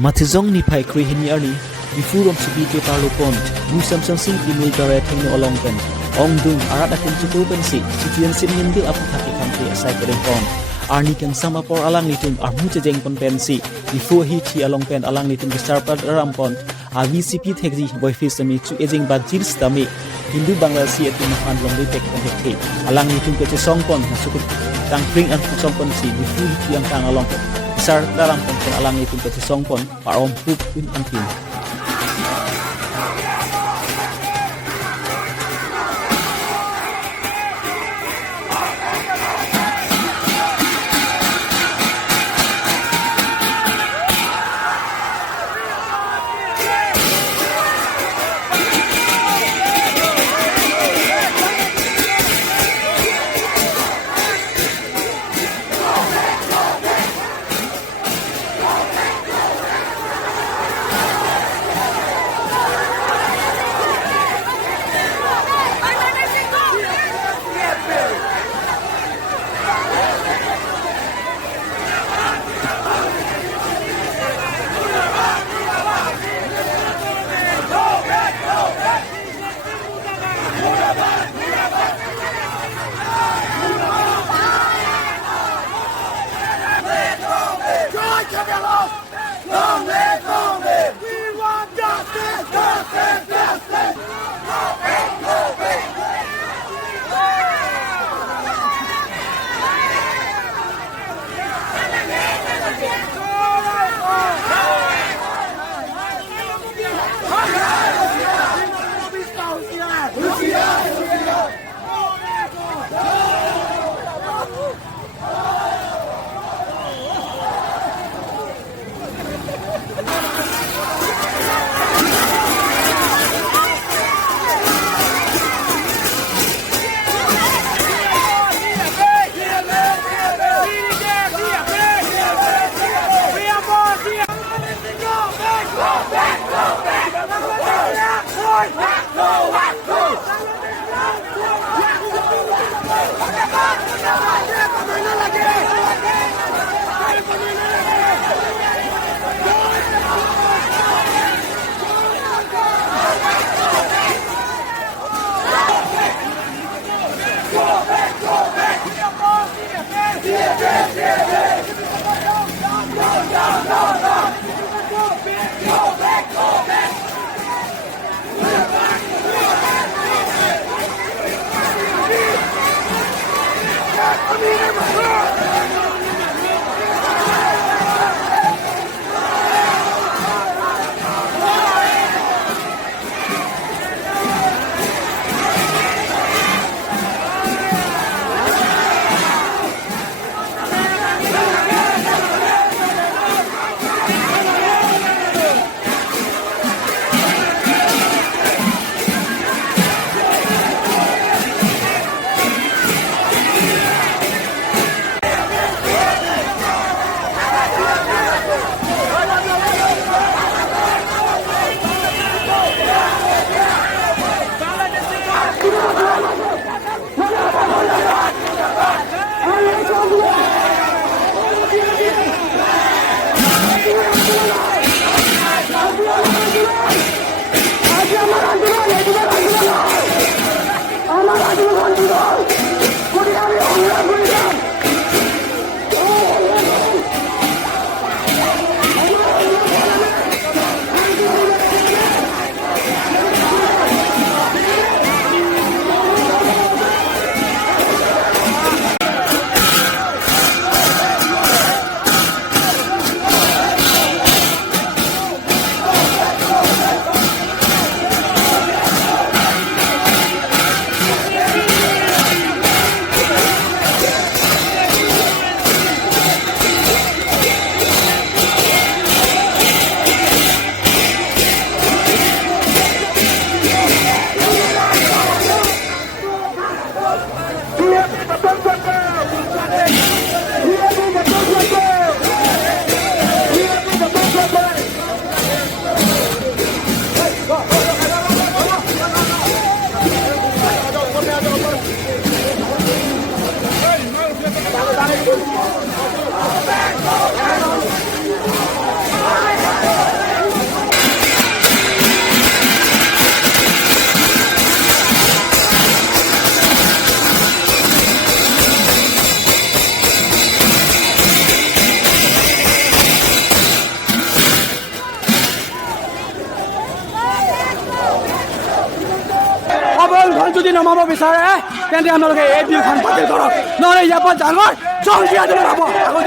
Mathizong ni pai kri hini arni Diphu rom sibi ke parlo pont bu samsung sing email dare thengno along pen ong dung arat akin chutu ben si citizenship nin dil apu thaki country asai keren pon arni kang sama por alang nitung armu chejeng pon pen si Diphu hi thi along pen alang nitung starpad ram pon avcp thekji boyfish sami chu ejeng ba jil stami hindu bangladeshi atu mahan lom de tek pon the alang nitung ke song pon nasukut tang pring an song pon si Diphu hi thi ang kang along sar dalam pon alang nitung ke song pon parom pup in angkin নমাব বিচাৰে তেন্তে আপোনালোকে এই বিলখন বাতিল কৰক নহ'লে ইয়াৰ পৰা ডাঙৰ জংকী আদি ওলাব আগত